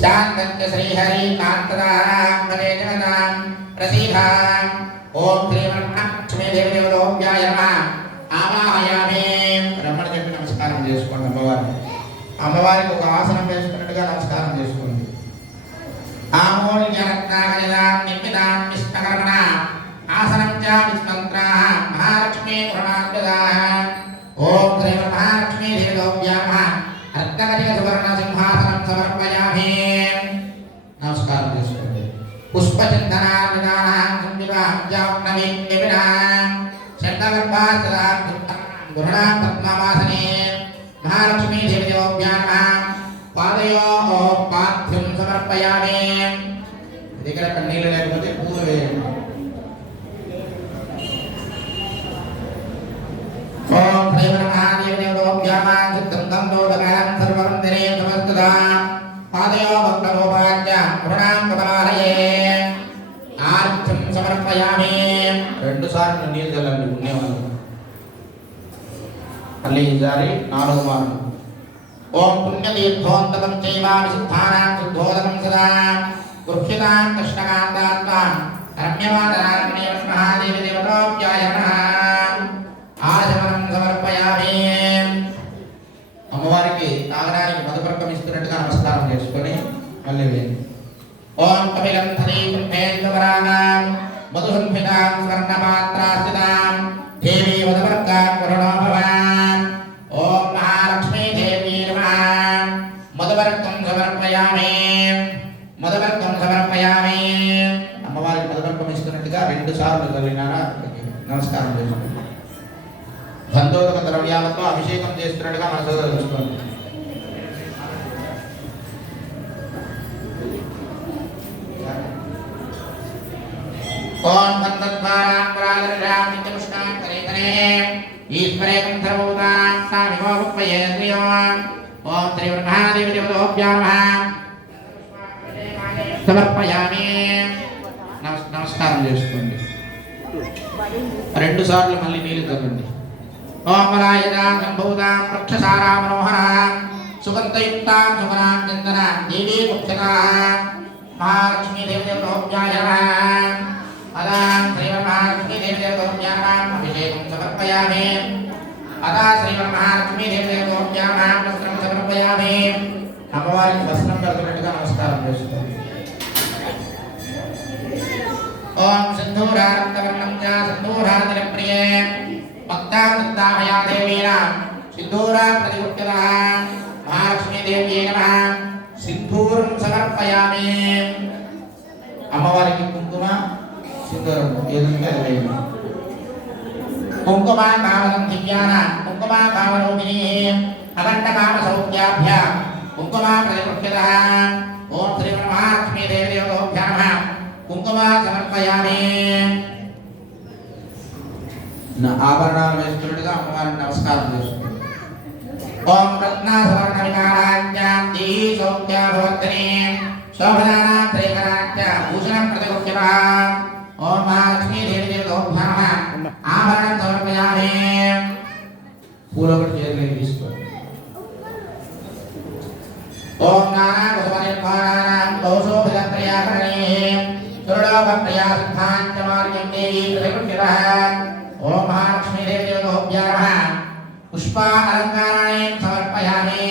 శాంతంచ శ్రీహరి కాంతదాం వదే జగదాం ఓం శ్రీ లక్ష్మీ దేవదేవతో వ్యాయమ ఆవాహయామి రమణ చెప్పి నమస్కారం చేసుకోండి అమ్మవారిని। అమ్మవారికి ఒక ఆసనం వేసుకున్నట్టుగా నమస్కారం చేసుకోండి. ఆమోల్యరత్నాగజాం నిర్మితాం విష్ణకర్మణ ఆసనం చ విస్మంత్రాः మహాలక్ష్మీ పురణాద్భుతాः ఓం శ్రీ మహాలక్ష్మీ దేవోభ్యామ రత్నకటిక సువర్ణ పుష్పచింతనామిదానాం సంవివాహం జాహ్నవీం నిబినాం శబ్దగర్భాచరాం గృహణాం పద్మావాసనే మహాలక్ష్మీ దేవోభ్యామ పాదయో పార్థ్యం సమర్పయామి దగ్గర అక్కడ నీళ్ళు లేకపోతే పూలు వేయండి రెండు సార్లు నీళ్ళు చల్లండి పుణ్యవాళ్ళు మళ్ళీ ఈసారి నాలుగు మార్లు ఓం పుణ్యతీర్థోంతకం చైవామి సిద్ధానాం శుద్ధోదకం సదా గృహ్యతాం కృష్ణకాంతాత్మా రమ్యమాదరాగ్నే మహాదేవి దేవతాభ్యాయ మధుసంభితాం దేవీ మధుపర్కాం కరుణో భవాన్ ఓం మహాలక్ష్మీ దేవీ నమః మధుపర్కం సమర్పయామి మధుపర్కం సమర్పయామి అమ్మవారికి మధుపర్కం ఇస్తున్నట్టుగా రెండు సార్లు చదివినారా నమస్కారం చేసుకోండి బంధోదక ద్రవ్యాలతో అభిషేకం చేస్తున్నట్టుగా మనసు తెలుసుకోండి బంధద్వారాం ప్రాదర్శాం నిత్యముష్టాం కరేకరే ఈశ్వరేకం సర్వభూతానాం సమర్పయామి నమస్కారం చేసుకోండి రెండు సార్లు మళ్ళీ నీళ్ళు తగ్గండి ఓమరాయదాం సంభూతాం వృక్షసారా మనోహర సుగంధయుక్తాం సుమనాం చందనాం దేవీ ముఖ్యతాం। మహాలక్ష్మీ దేవదేవతోభ్యాయమాం అదాం శ్రీమన్మహాలక్ష్మీ దేవదేవతోభ్యామాం అభిషేకం సమర్పయామి అదా శ్రీమన్మహాలక్ష్మీ దేవదేవతోభ్యామాం వస్త్రం సమర్పయామి అమ్మవారికి వస్త్రం కడుతున్నట్టుగా నమస్కారం చేసుకోండి ఓం సింధూరానందవర్ణం చ సింధూరాధనప్రియే భక్తాం దత్తామయా దేవీనాం సింధూరా ప్రతిముఖ్యతः మహాలక్ష్మీ దేవ్యే నమః సింధూరం సమర్పయామి అమ్మవారికి కుంకుమ సింధూరం ఏదంటే అది వేయండి కుంకుమ కామలం దివ్యాన కుంకుమ కామరూపిణీ అఖండ కామ సౌఖ్యాభ్య కుంకుమ ప్రతిముఖ్యతः ఓం శ్రీ మహాలక్ష్మీ దేవదేవోభ్యా నమః కుంకుమ సమర్పయామి నా ఆభరణాలు వేస్తున్నట్టుగా అమ్మవారిని నమస్కారం చేసుకోండి ఓం రత్న సువర్ణ వికారాజ్యాంతి సౌఖ్య భవత్ని శోభనానా త్రైకరాజ్య భూషణం ప్రతిగుప్యవ ఓం మహాలక్ష్మీ దేవి దేవతోభ్యామ ఆభరణం సమర్పయామి పూలు ఒకటి చేతులకి తీసుకోండి ఓం నానా కుసుమనిర్భారాణం కౌశోభిల ప్రియాకరణే సురలోక ప్రియా సిద్ధాంత మార్గం దేవి ప్రతిగుప్యవ ఓం మహాలక్ష్మీ దేవి దేవతోభ్యామ పుష్ప అలంకారాన్ని సమర్పయామి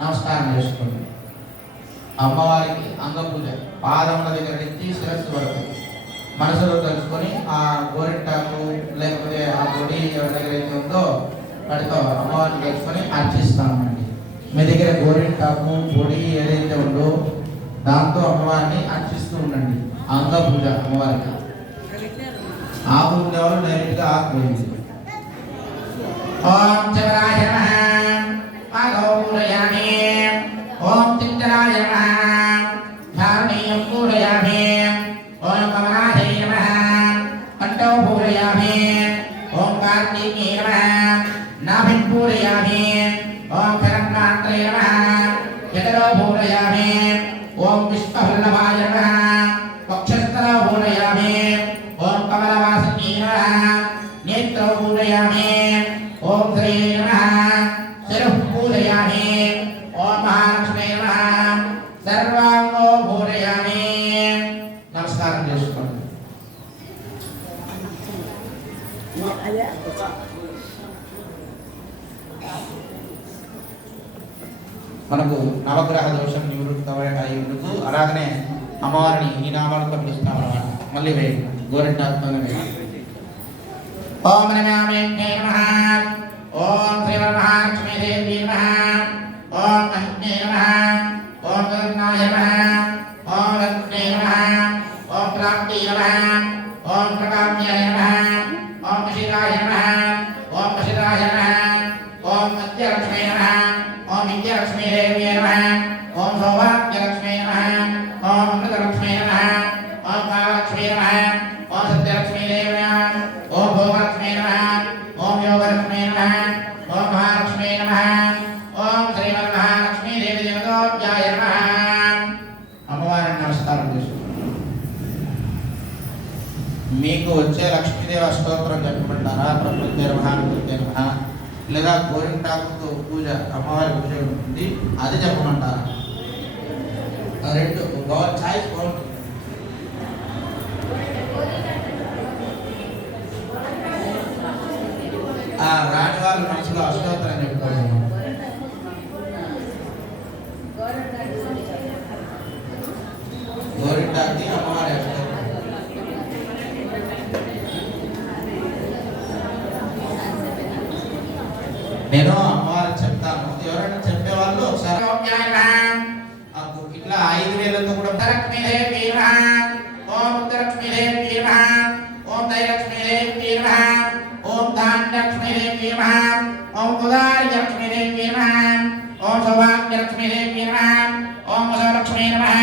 నమస్కారం చేసుకోండి అమ్మవారికి అంగపూజ పాదముల దగ్గర నుంచి శిరస్సు వరకు మనసులో తలుచుకొని ఆ గోరింటాకు లేకపోతే ఆ పొడి ఎవరి దగ్గర అయితే ఉందో వాటితో అమ్మవారిని తెచ్చుకొని అర్చిస్తామండి. మీ దగ్గర గోరింటాకు పొడి ఏదైతే ఉందో దాంతో అమ్మవారిని అర్చిస్తూ ఉండండి. అంగ పూజ అమ్మవారికి. ఆకు ఉండేవాళ్ళు డైరెక్ట్గా ఆకు వేయండి. ఓం చవరాయ పూరయామి ఓం చింతరాయ ధారణీయం పూరయామి पूरयामि ॐ खरन्नात्रय नमः चतरो पूरयामि ॐ विश्ववल्लभाय మనకు నవగ్రహ దోషం నివృత్తి అయ్యేందుకు అలాగనే అమ్మవారిని ఈ నామాలతో పిలుస్తాం అనమాట మళ్ళీ వేయండి గోరెంటాత్మగా వేయండి ఓం నమామి నమః. ఓం శ్రీ మహాలక్ష్మీ దేవి నమః. ఓం మహిమ్నే నమః. యోగలక్ష్మీ నమ ఓం మహాలక్ష్మీ నమ ఓం శ్రీమన్మహాలక్ష్మీ దేవి దేవతోభ్యాయ నమ అమ్మవారిని నమస్కారం చేసుకుంటాం మీకు వచ్చే లక్ష్మీదేవి అష్టోత్తరం చెప్పమంటారా? ప్రకృతి మహానుకృతి నమ లేదా గోరింటాకుతో పూజ అమ్మవారి పూజ ఉంటుంది అది చెప్పమంటారా? ఆ రెండు గౌ- ఆ రాని వాళ్ళ మనసులో అష్టోత్తరం చెప్పుకోవాలి. గోరింటాకి అమ్మవారి అష్టోత్తరం. నేను అమ్మవారికి చెప్తాను. ఎవరైనా చెప్పేవాళ్ళు ఒకసారి ఇట్లా ఐదు వేలతో కూడా ఉత్తరలక్ష్మీ దేవి ఓం ఉత్తరలక్ష్మీ దేవి నమః ఓం దయలక్ష్మీ దేవి నమః ఓం ధాన్యలక్ష్మీ దేవి నమః ఓం ఉదార్యలక్ష్మీ దేవి నమః ఓం సౌభాగ్యలక్ష్మీ దేవి నమః ఓం వసలక్ష్మీ నమః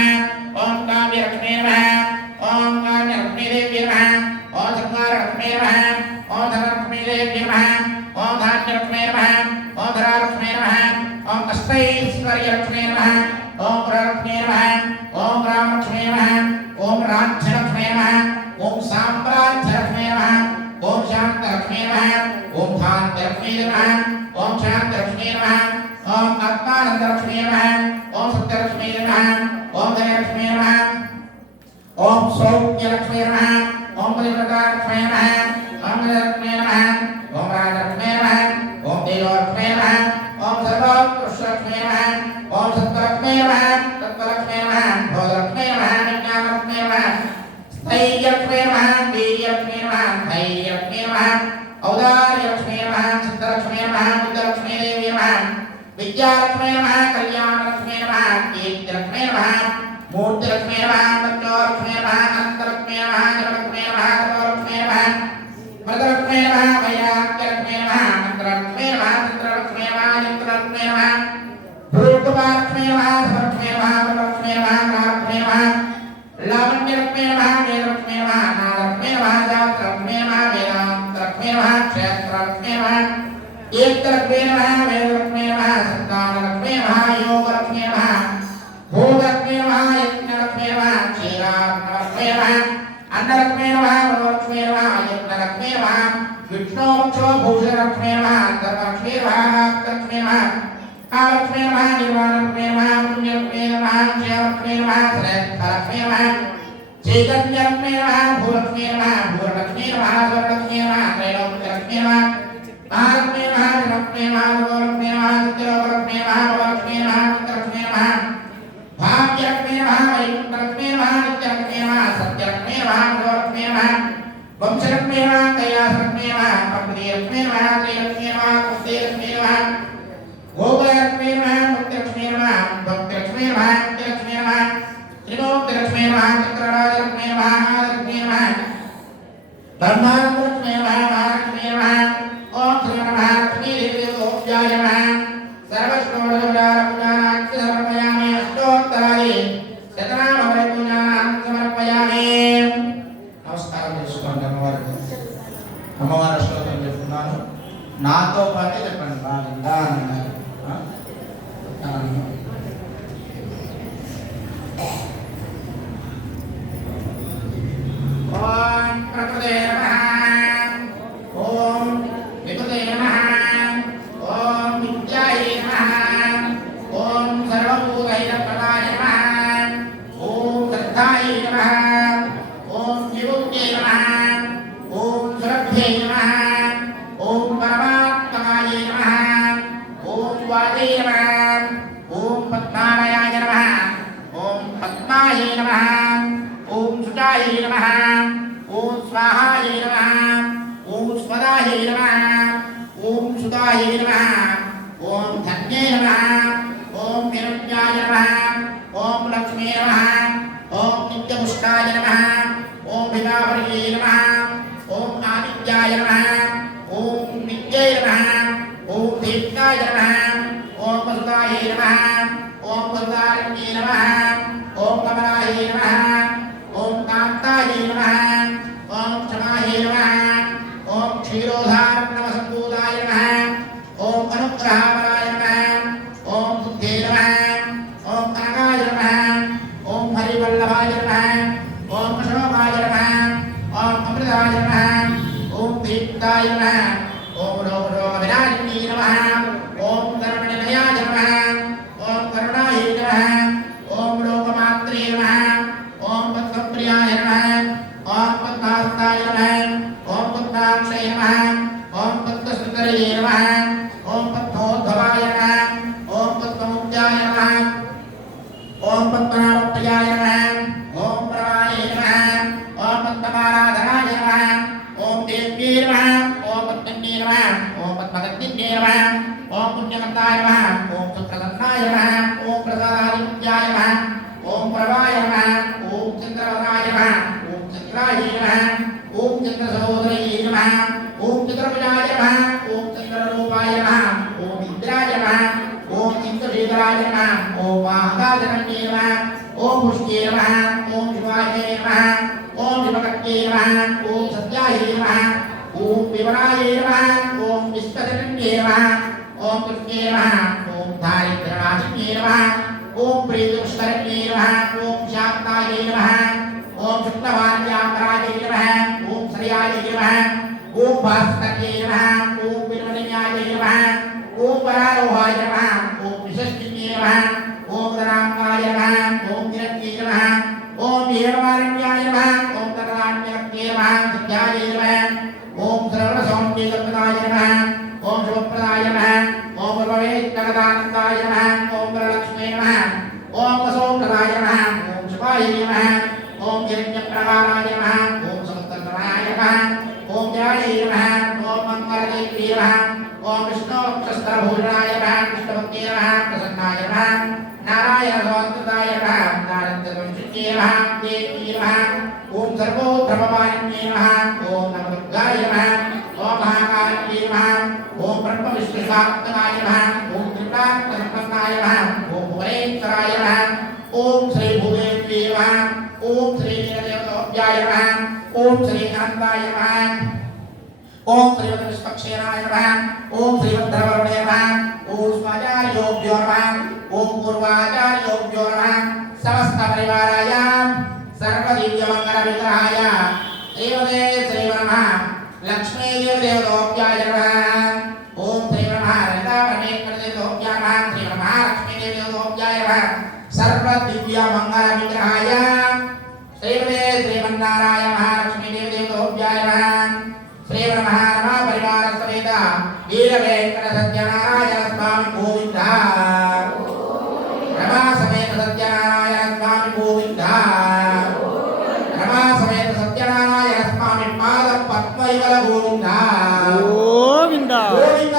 ఓం కావ్యలక్ష్మీ నమః ఓం కావ్యలక్ష్మీ దేవి నమః ఓం శృంగారలక్ష్మీ నమః ఓం ధనలక్ష్మీ దేవి నమః ఓం ధాన్యలక్ష్మీ నమః ఓం ధరాలక్ష్మీ నమః ఓం కష్టైశ్వర్యలక్ష్మీ विद्यालक्ष्मे नमः कल्याणलक्ष्मे नमः कीर्तिलक्ष्मे नमः मूर्तिलक्ष्मे नमः सत्योलक्ष्मे नमः अनन्तलक्ष्मे नमः जलक्ष्मे नमः तपोलक्ष्मे नमः मृतलक्ष्मे नमः वैराग्यलक्ष्मे नमः मन्त्रलक्ष्मे नमः मन्त्रलक्ष्मे नमः यन्त्रलक्ष्मे नमः भूतपालक्ष्मे नमः स्वलक्ष्मे नमः वरलक्ष्मे नमः ग्रहलक्ष्मे नमः लावण्यलक्ष्मे नमः वेदलक्ष्मे नमः नालक्ष्मे नमः जातलक्ष्मे नमः वेदान्तलक्ष्मे नमः क्षेत्रलक्ष्मे नमः एकलक्ष्मे नमः वेदलक्ष्मे नमः नमः योगरत्ने नमः भोगरत्ने नमः यज्ञरत्ने नमः क्षीरात्मरत्ने नमः अन्नरत्ने नमः मनोरत्ने नमः यज्ञरत्ने नमः विष्णोक्षोभूषरत्ने नमः अन्तरलक्ष्मे नमः आप्तरत्ने नमः कालक्ष्मे नमः निर्वाणरत्ने नमः पुण्यरत्ने नमः जयरत्ने नमः श्रेष्ठरत्ने नमः चैतन्यरत्ने नमः भूरत्ने नमः भूरलक्ष्मे नमः स्वर्णरत्ने नमः त्रैलोक्यरत्ने नमः भारत्मे नमः रत्ने नमः गोरत्ने नमः सत्यलोकरत्ने नमः មហាគរគ្មានមហាបំជ្រឹកមានមហាកាយាស្រឹកមានមហាបំព្រាគ្មានមហាគ្រាគ្មានមហាគុតិគ្មានមហាវោវាគ្មានមហាមុតិគ្មានមហាបំព្រាគ្មានមហាគ្រាគ្មានមហាត្រីលោកគ្មានមហាចក្ររាគ្មានមហាគ្មានមហាបរមាគ្មានមហាមហាគ្មានមហាអគ្មានមហាគ្មានរិទ្ធិលោកយាយមហាសរវស្វររារ నాతో పాటే చెప్పండి బాగా. स्वाहाय नमः ॐ स्वदाय नमः ॐ सुदाय नमः శ్రీ నమ ఓం తత్వసుందరయే నమ ఓం పద్మోద్ధవాయ నమ ఓం పద్మముద్యాయ నమ ఓం పద్మనాభప్రియాయ నమ ఓం ప్రవాణే నమ ఓం పద్మపారాధనాయ నమ ఓం దేవ్యే నమ ఓం పద్మన్యే నమ ఓం పద్మగత్యే నమ ఓం పుణ్యమంతాయ నమ ఓం సుప్రసన్నాయ నమ ఓం ప్రసాదాదిముద్యాయ నమ ఓం ప్రవాయ నమ ఓం చంద్రవరాయ నమ ఓం చంద్రాయ నమ ఓం చంద్రసో ఓం పితృపుజాయ నమ ఓం చంద్రరూపాయ నమ ఓం ఇంద్రాయ నమ ఓం ఇంద్రశేఖరాయ నమ ఓం ఆకాశరంగే నమ ఓం పుష్కే నమ ॐ भास्कर्ये नमः ॐ विनोदन्याय नमः ॐ परारोहाय ఓం శ్రీకాంతాయ నమః ఓం శ్రీవత్కక్షేణాయ నమః ఓం శ్రీవద్ధరవరుణే నమః ఓం స్వాచార్యోభ్యో నమః ఓం పూర్వాచార్యోభ్యో నమః సమస్త పరివారాయ సర్వదివ్యమంగళ విగ్రహాయ దేవదే శ్రీవ నమః లక్ష్మీదేవ దేవతోభ్యాయ నమః ఓం శ్రీవ నమః రంగాపరమేశ్వర దేవతోభ్యాయ నమః శ్రీవ నమః లక్ష్మీదేవ దేవతోభ్యాయ నమః సర్వదివ్యమంగళ గోవింద. గోవింద. గోవింద.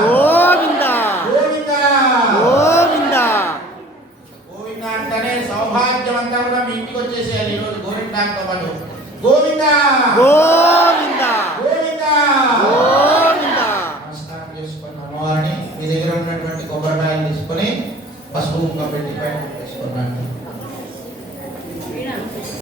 గోవింద. గోవింద. గోవింద. గోవింద అంటేనే సౌభాగ్యమంతా కూడా మీ ఇంటికి వచ్చేసేయాలి ఈరోజు గోవిందాతో పాటు. గోవింద. గోవింద.